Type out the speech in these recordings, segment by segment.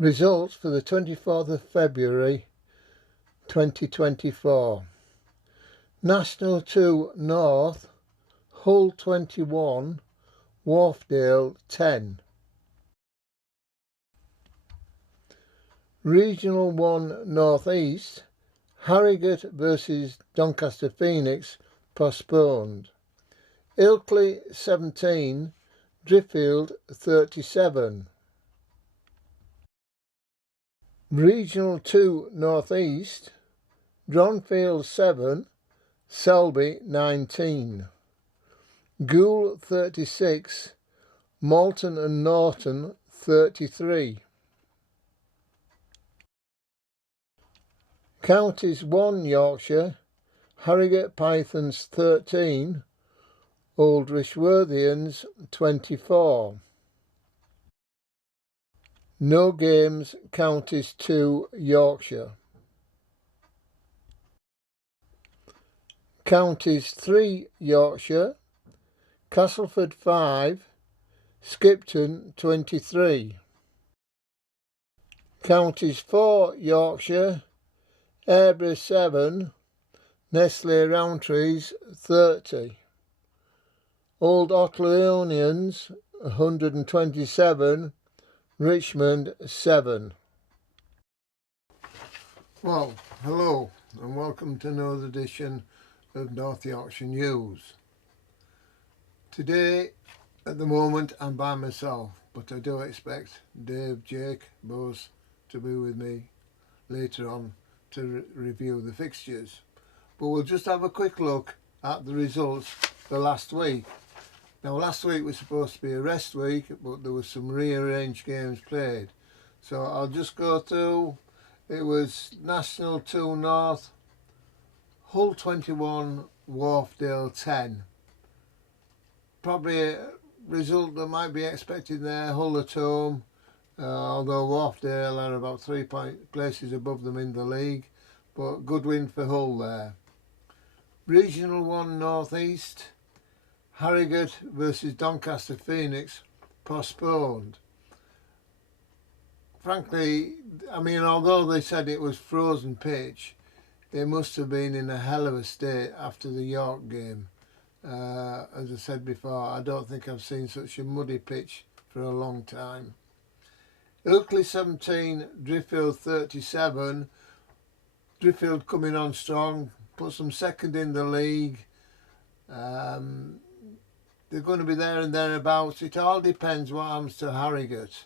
Results for the 24th of February 2024. National 2 North, Hull 21, Wharfdale 10. Regional 1 North East, Harrogate vs Doncaster Phoenix postponed. Ilkley 17, Driffield 37. Regional 2 North East, Dronfield 7, Selby 19. Goole 36, Malton and Norton 33. Counties 1 Yorkshire, Harrogate Pythons 13, Old Rishworthians 24. No games, Counties 2 Yorkshire. Counties 3 Yorkshire, Castleford 5, Skipton 23. Counties 4 Yorkshire, Airborough 7, Nestle Rowntrees 30. Old Ottlonians 127, Richmond 7. Well, hello and welcome to another edition of North Yorkshire News. Today, at the moment, I'm by myself, but I do expect Dave, Jake, Buzz to be with me later on to review the fixtures. But we'll just have a quick look at the results for last week. Now, last week was supposed to be a rest week, but there was some rearranged games played. So I'll just go through. It was National 2 North, Hull 21, Wharfdale 10. Probably a result that might be expected there, Hull at home, although Wharfdale are about 3 places above them in the league. But good win for Hull there. Regional 1 North East, Harrogate vs Doncaster Phoenix postponed. Frankly, I mean, although they said it was frozen pitch, it must have been in a hell of a state after the York game. As I said before, I don't think I've seen such a muddy pitch for a long time. Ilkley 17, Driffield 37. Driffield coming on strong, puts them second in the league. They're going to be there and thereabouts. It all depends what happens to Harrogate,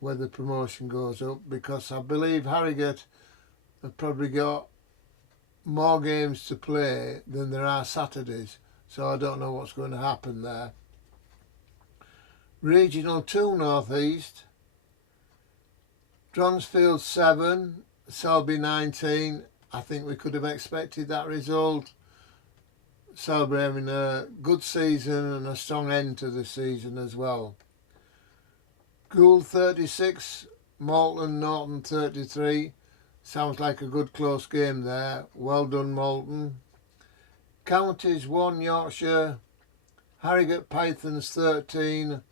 whether promotion goes up, because I believe Harrogate have probably got more games to play than there are Saturdays, so I don't know what's going to happen there. Regional 2 North East, Dronsfield 7, Selby 19. I think we could have expected that result. Selby having a good season and a strong end to the season as well. Goole 36, Malton Norton 33. Sounds like a good close game there. Well done, Malton. Counties 1 Yorkshire, Harrogate Pythons 13,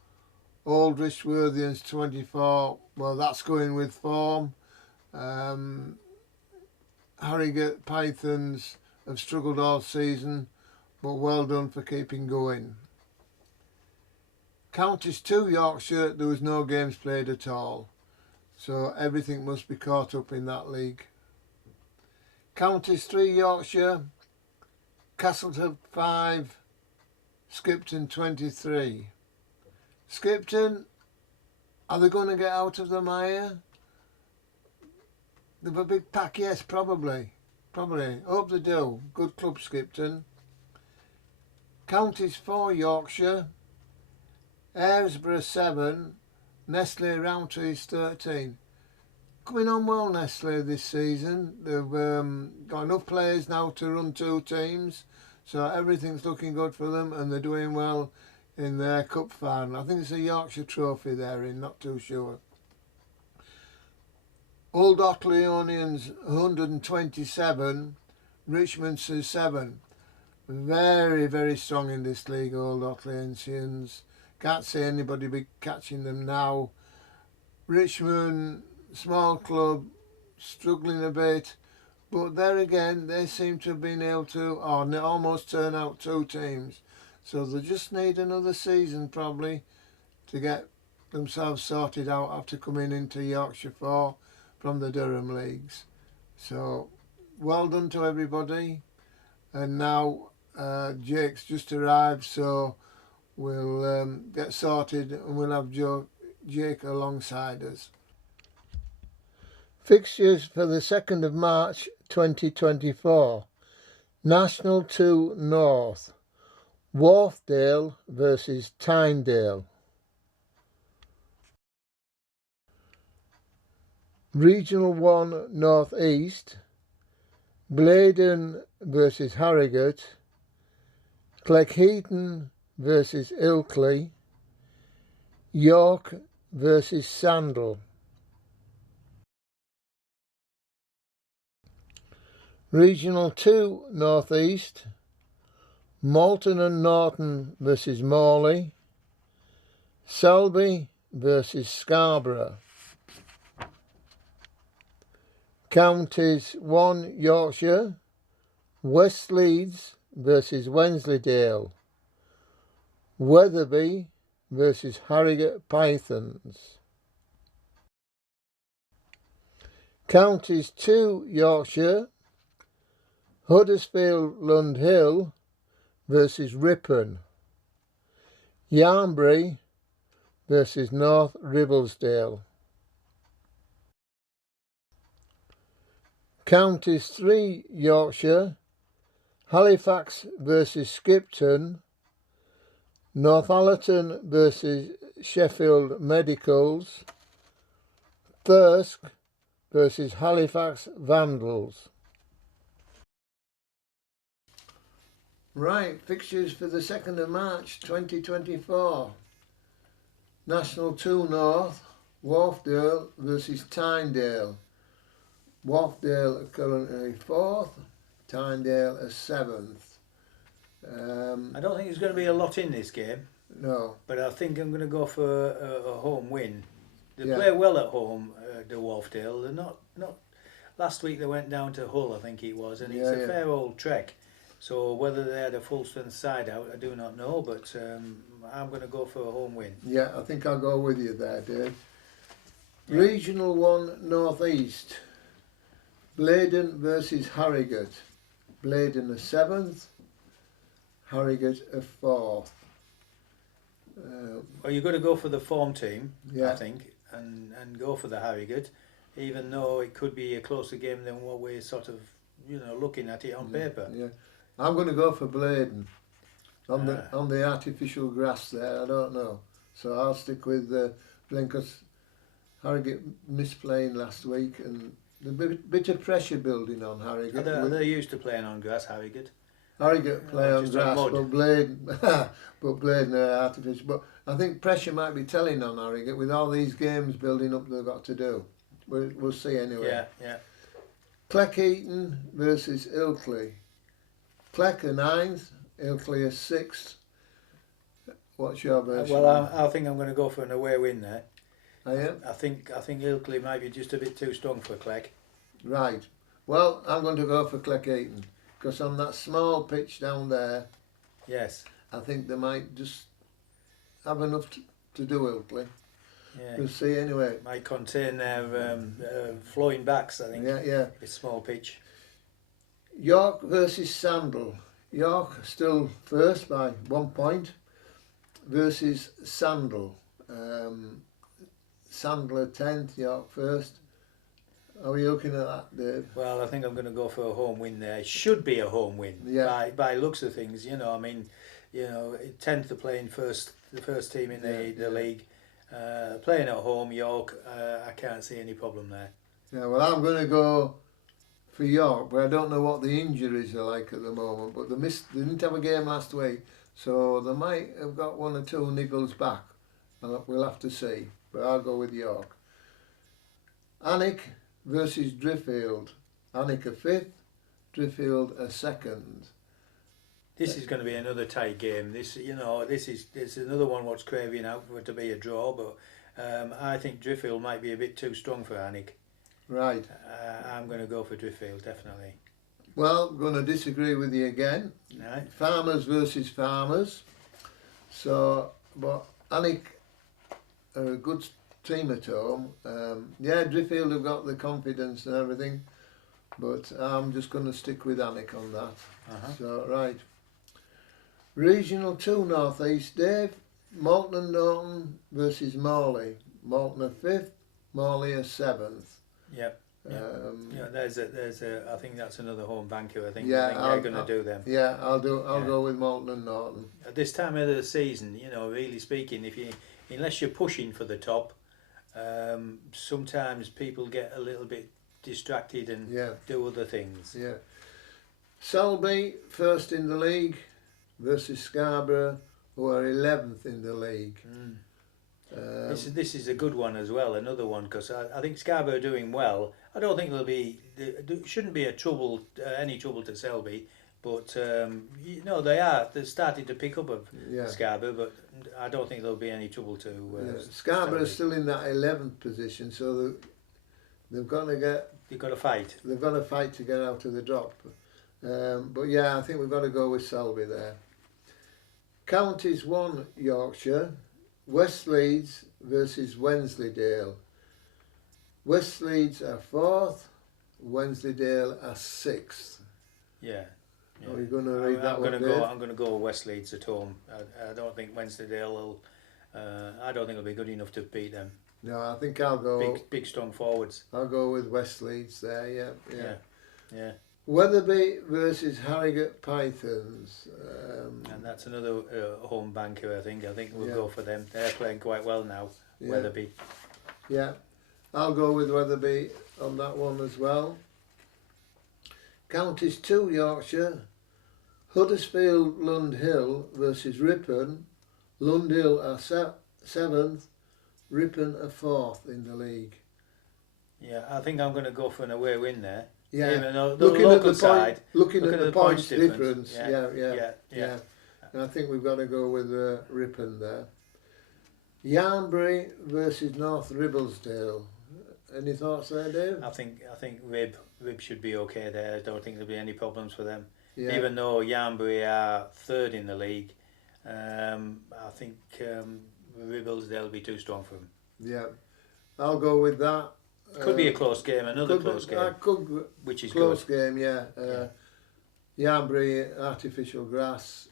Old Rishworthians 24. Well, that's going with form. Harrogate Pythons have struggled all season, but well done for keeping going. Counties 2 Yorkshire, there was no games played at all, so everything must be caught up in that league. Counties 3 Yorkshire, Castleford 5, Skipton 23. Skipton, are they going to get out of the mire? They've a big pack, yes, probably. Hope they do. Good club, Skipton. Counties 4 Yorkshire, Aylesbury 7, Nestle Rowntrees 13. Coming on well, Nestle, this season. They've got enough players now to run 2 teams, so everything's looking good for them, and they're doing well in their cup final. I think it's a Yorkshire trophy they're in, not too sure. Old Ottlonians 127, Richmond 7. Very, very strong in this league, Old Ottlonians. Can't see anybody be catching them now. Richmond small club, struggling a bit, but there again they seem to have been able to almost turn out 2 teams. So they just need another season probably to get themselves sorted out after coming into Yorkshire 4 from the Durham leagues. So well done to everybody. And now Jake's just arrived, so we'll get sorted and we'll have Jake alongside us. Fixtures for the 2nd of March 2024. National 2 North. Wharfdale versus Tynedale. Regional 1 North East. Blaydon versus Harrogate. Cleckheaton versus Ilkley. York versus Sandal. Regional 2 North East. Malton and Norton versus Morley. Selby versus Scarborough. Counties 1 Yorkshire. West Leeds versus Wensleydale. Wetherby versus Harrogate Pythons. Counties 2 Yorkshire. Huddersfield Lund Hill versus Ripon. Yarnbury versus North Ribblesdale. Counties 3 Yorkshire. Halifax versus Skipton. Northallerton versus Sheffield Medicals. Thirsk versus Halifax Vandals. Right, fixtures for the 2nd of March 2024. National 2 North, Wharfdale versus Tynedale. Wharfdale are currently 4th, Tynedale are 7th. I don't think there's going to be a lot in this game. No. But I think I'm going to go for a home win. They play well at home, the Wharfdale. They're not. Last week they went down to Hull, I think it was, and it's a fair old trek. So whether they had a full strength side out, I do not know. But I'm going to go for a home win. Yeah, I think I'll go with you there, Dave. Yeah. Regional 1 North East. Blaydon versus Harrogate. Blaydon are 7th. Harrogate are 4th. Well, you've got to go for the form team, I think, and go for the Harrogate, even though it could be a closer game than what we're sort of, looking at it on paper. Yeah, I'm going to go for Blaydon on the artificial grass there. I don't know, so I'll stick with Blaydon because Harrogate missed playing last week, and a bit of pressure building on Harrogate. They're used to playing on grass, Harrogate. Harrogate play on grass, but Blaydon are artificial. But I think pressure might be telling on Harrogate with all these games building up they've got to do. We'll see anyway. Yeah. Cleckheaton versus Ilkley. Cleck are 9th, Ilkley are 6th. What's your version? Well, I think I'm going to go for an away win there. I am? I think Ilkley might be just a bit too strong for Cleck. Right. Well, I'm going to go for Cleckheaton because on that small pitch down there, yes, I think they might just have enough to do Ilkley. Yeah. We'll see anyway. Might contain their flowing backs, I think. Yeah. It's small pitch. York versus Sandal. York still first by 1 point versus Sandal. Sandal are 10th, York first. How are you looking at that, Dave? Well, I think I'm going to go for a home win there. It should be a home win by looks of things. 10th to playing the first team in the league. Playing at home, York, I can't see any problem there. Yeah, well, I'm going to go for York, but I don't know what the injuries are like at the moment. But they didn't have a game last week, so they might have got 1 or 2 niggles back. We'll have to see, but I'll go with York. Alnwick versus Driffield. Alnwick are 5th, Driffield are 2nd. This is going to be another tight game. This is another one what's craving out for it to be a draw, but I think Driffield might be a bit too strong for Alnwick. Right. I'm going to go for Driffield, definitely. Well, I'm going to disagree with you again. Right. Farmers versus farmers. So, but Alnwick are a good team at home. Yeah, Driffield have got the confidence and everything, but I'm just going to stick with Alnwick on that. So, right. Regional 2 North East, Dave. Malton and Norton versus Morley. Malton are 5th, Morley are 7th. Yep. Yeah, there's a. I think that's another home banker. I think they're going to do them. Yeah, I'll go with Malton and Norton. At this time of the season, really speaking, unless you're pushing for the top, sometimes people get a little bit distracted and do other things. Yeah. Selby, 1st in the league, versus Scarborough, who are 11th in the league. This is a good one as well, another one, because I think Scarborough are doing well. I don't think there shouldn't be any trouble to Selby, but they're starting to pick up of Scarborough, but I don't think there'll be any trouble to Scarborough is still in that 11th position, so they've got to fight. They've got to fight to get out of the drop. But yeah, I think we've got to go with Selby there. Counties 1 Yorkshire, West Leeds versus Wensleydale. West Leeds are 4th, Wensleydale are 6th. Yeah. Are you going to read that one, Dave? I'm going to go West Leeds at home. I don't think Wensleydale will. I don't think it'll be good enough to beat them. No, I think I'll go. Big strong forwards. I'll go with West Leeds there. Yeah. Weatherby versus Harrogate Pythons. And that's another home banker, I think. I think we'll go for them. They're playing quite well now, Weatherby. Yeah, I'll go with Weatherby on that one as well. Counties 2 Yorkshire, Huddersfield Lundhill versus Ripon. Lundhill are 7th, Ripon are 4th in the league. Yeah, I think I'm going to go for an away win there. Yeah, even though looking at the points difference. Yeah. And I think we've got to go with Ripon there. Yarnbury versus North Ribblesdale. Any thoughts there, Dave? I think Rib should be okay there. I don't think there'll be any problems for them. Yeah. Even though Yarnbury are 3rd in the league, I think Ribblesdale will be too strong for them. Yeah, I'll go with that. Could be a close game, close game. Which is close good. Game, yeah. Yarnbury, artificial grass,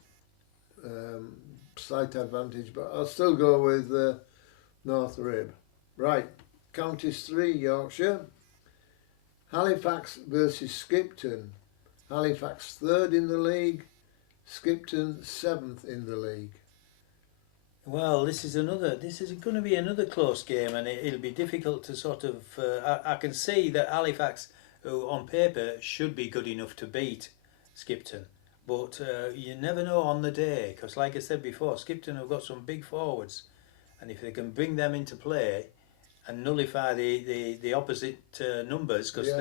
slight advantage, but I'll still go with North Rib. Right, Counties 3 Yorkshire, Halifax versus Skipton. Halifax 3rd in the league, Skipton 7th in the league. Well, this is going to be another close game, and it'll be difficult to sort of. I can see that Halifax, who on paper should be good enough to beat Skipton, but you never know on the day, because like I said before, Skipton have got some big forwards, and if they can bring them into play and nullify the opposite numbers, because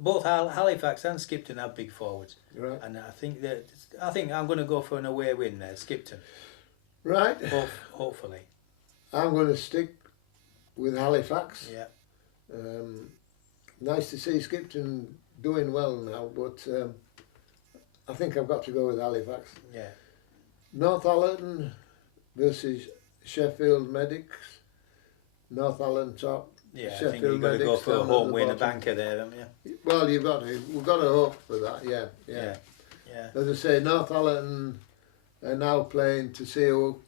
both Halifax and Skipton have big forwards, right. And I think I'm going to go for an away win there, Skipton. Right. Hopefully. I'm going to stick with Halifax. Yeah. Nice to see Skipton doing well now, but I think I've got to go with Halifax. Yeah. Northallerton versus Sheffield Medics. Northallerton top. Yeah, Sheffield I think you've got to go for a home win, a banker there, haven't you? Well, we've got to hope for that. Yeah. As I say, Northallerton are now playing to see who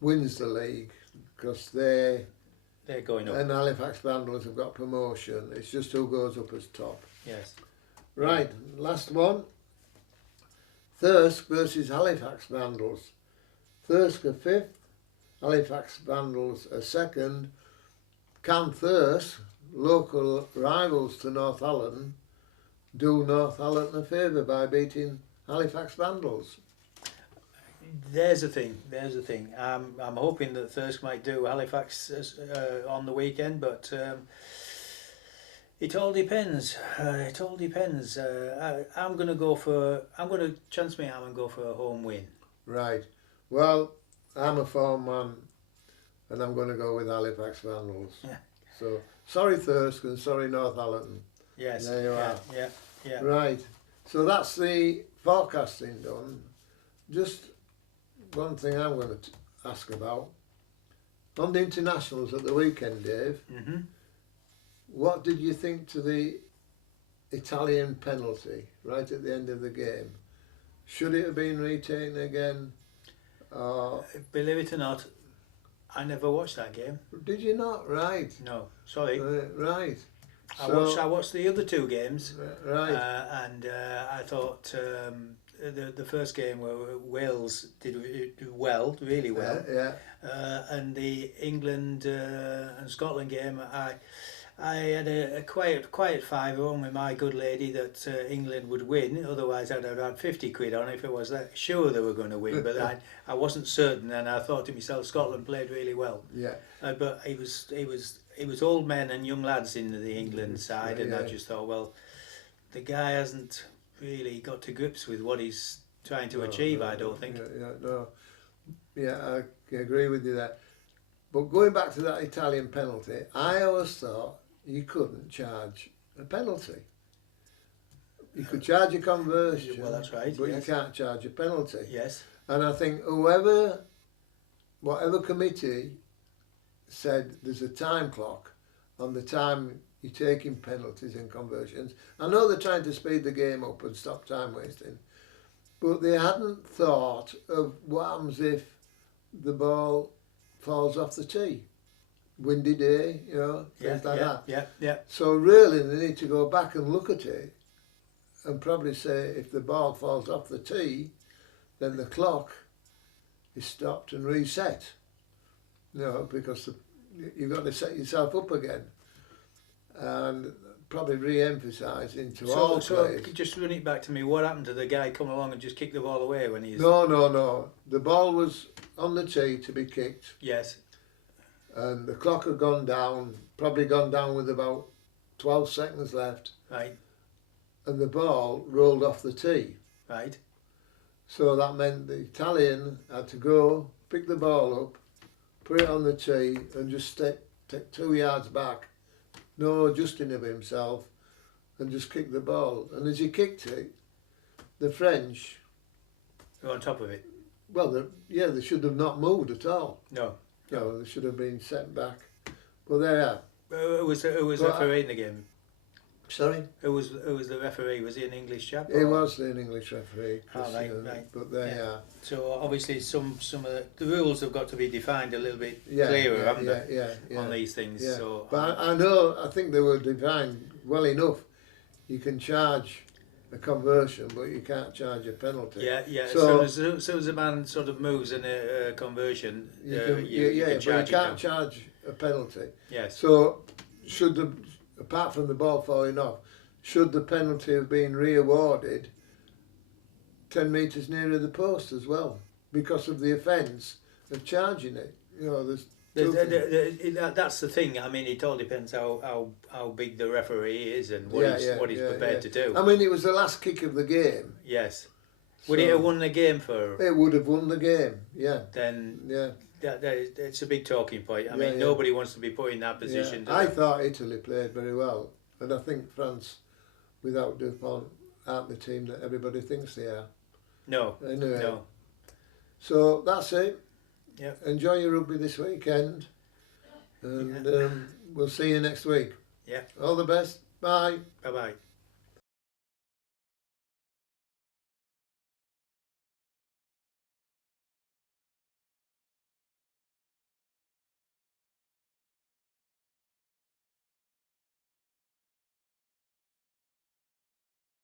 wins the league, because they're going up. And Halifax Vandals have got promotion. It's just who goes up as top. Yes. Right, last one. Thirsk versus Halifax Vandals. Thirsk are 5th, Halifax Vandals are 2nd. Can Thirsk, local rivals to Northallerton, do Northallerton a favour by beating Halifax Vandals? There's a thing. I'm hoping that Thirsk might do Halifax on the weekend, but it all depends. I'm going to chance my arm and go for a home win. Right. Well, I'm a form man. and I'm going to go with Halifax Vandals. Yeah. So, sorry Thirsk and sorry Northallerton. Yes. There you are. Yeah. Right. So that's the forecasting done. Just one thing I'm going to ask about. On the internationals at the weekend, Dave, what did you think to the Italian penalty right at the end of the game? Should it have been retaken again? Believe it or not, I never watched that game. Did you not? Right. No, sorry. Right. I watched the other two games. Right. And I thought the first game where Wales did well, really well. Yeah. And the England and Scotland game, I had a quiet fiver on with my good lady that England would win. Otherwise, I'd have had 50 quid on if it was that sure they were going to win. But I wasn't certain, and I thought to myself, Scotland played really well. Yeah. But it was old men and young lads in the England side, and I just thought, well, the guy hasn't really got to grips with what he's trying to achieve. I don't think. I agree with you there. But going back to that Italian penalty, I always thought you couldn't charge a penalty. You could charge a conversion, well, that's right, but you can't charge a penalty. Yes. And I think whatever committee said there's a time clock on the time you're taking penalties and conversions. I know they're trying to speed the game up and stop time wasting, but they hadn't thought of what happens if the ball falls off the tee. Windy day, things like that. Yeah. So really they need to go back and look at it and probably say if the ball falls off the tee, then the clock is stopped and reset. Because you've got to set yourself up again. And probably re-emphasise into all players. So just run it back to me. What happened to the guy come along and just kick the ball away when he's... No. The ball was on the tee to be kicked. Yes. And the clock had gone down, probably gone down with about 12 seconds left. Right. And the ball rolled off the tee. Right. So that meant the Italian had to go, pick the ball up, put it on the tee and just take 2 yards back, no adjusting of himself, and just kick the ball. And as he kicked it, the French... Were on top of it? Well, they should have not moved at all. No. They should have been set back. But there you are. Who was refereeing the game? Sorry? Who was the referee? Was he an English chap? He was an English referee. Right. But there you are. So obviously some of the rules have got to be defined a little bit clearer, haven't they? On these things. Yeah. So, but I think they were defined well enough. You can charge a conversion, but you can't charge a penalty. Yeah. So as soon as a man sort of moves in a conversion, you can charge but you can't charge a penalty. Yes. So apart from the ball falling off, should the penalty have been re-awarded 10 metres nearer the post as well, because of the offence of charging it? That's the thing. I mean, it all depends how big the referee is and what he's prepared to do. I mean, it was the last kick of the game. Yes. Would it have won the game for? It would have won the game. Yeah. Then. Yeah. It's a big talking point. I mean, nobody wants to be put in that position. I thought Italy played very well, and I think France, without Dupont, aren't the team that everybody thinks they are. No. Anyway. No. So that's it. Yeah. Enjoy your rugby this weekend, and we'll see you next week. Yeah. All the best. Bye. Bye bye.